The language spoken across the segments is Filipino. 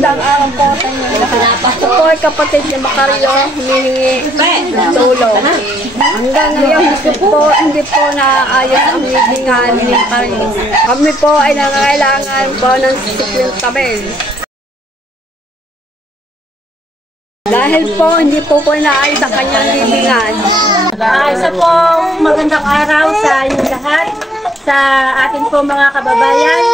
Magandang araw po sa inyo lahat. Ako po ay kapatid ni Macario, humihingi ng tulong. Hanggang ngayon hindi po naayos ang libingan ni Macario. Kami po ay nangangailangan po ng 50 mil. Dahil po hindi po naayos ang kanyang libingan. Isa pong magandang araw sa inyong lahat, sa ating po mga kababayan,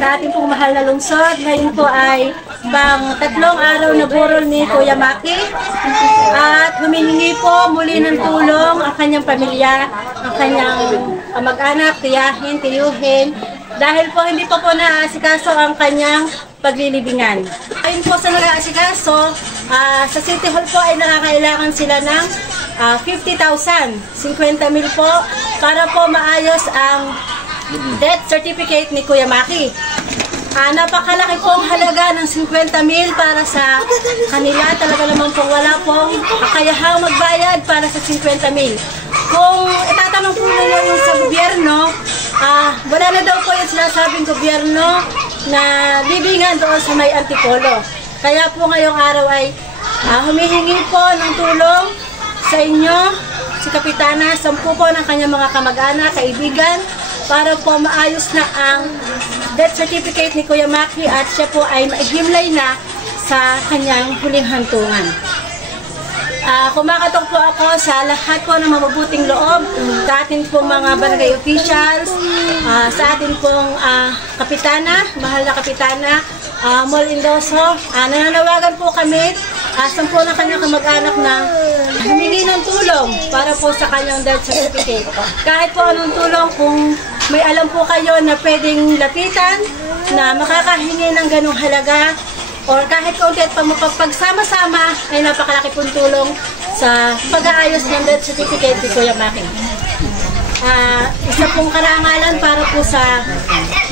sa ating pong mahal na lungsod. Ngayon po ay pang 3 araw na burol ni Kuya Maki at humihingi po muli ng tulong ang kanyang pamilya, ang kanyang mag-anak, tiyahin, tiyuhin, dahil po hindi po naaasikaso ang kanyang paglilibingan. Ayun po sa nag-aasikaso, sa City Hall po ay nakakailangan sila ng 50,000, 50 mil po para po maayos ang death certificate ni Kuya Maki. Napakalaki pong halaga ng 50 mil para sa kanila. Talaga naman po wala pong kakayahang magbayad para sa 50 mil. Kung itatanong po nila yung sa gobyerno, wala na daw po yung sinasabing gobyerno na libingan doon sa may Antipolo. Kaya po ngayong araw ay humihingi po ng tulong sa inyo, si Kapitana, 10 po ng kanyang mga kamag-anak, kaibigan, para po maayos na ang death certificate ni Kuya Maki at siya po ay maihimlay na sa kanyang huling hantungan. Kumakatok po ako sa lahat po ng mabubuting loob, sa ating pong mga barangay officials, sa ating pong kapitana, mahal na kapitana, Mol Indoso. Nananawagan po kami, 10 ng kanyang kamag-anak na humingi ng tulong para po sa kanyang death certificate. Kahit po anong tulong, kung may alam po kayo na pwedeng lapitan, na makakahingi ng ganong halaga, or kahit kaunti at pagsama-sama ay napakalaki pong tulong sa pag-aayos ng death certificate ni Kuya Maki. Isa pong karangalan para po sa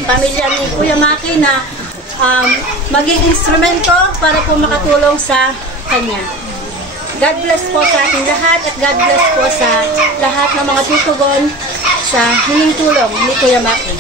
pamilya ni Kuya Maki na maging instrumento para po makatulong sa kanya. God bless po sa ating lahat at God bless po sa lahat ng mga tutugon sa hiling tulong ni Kuya Maki.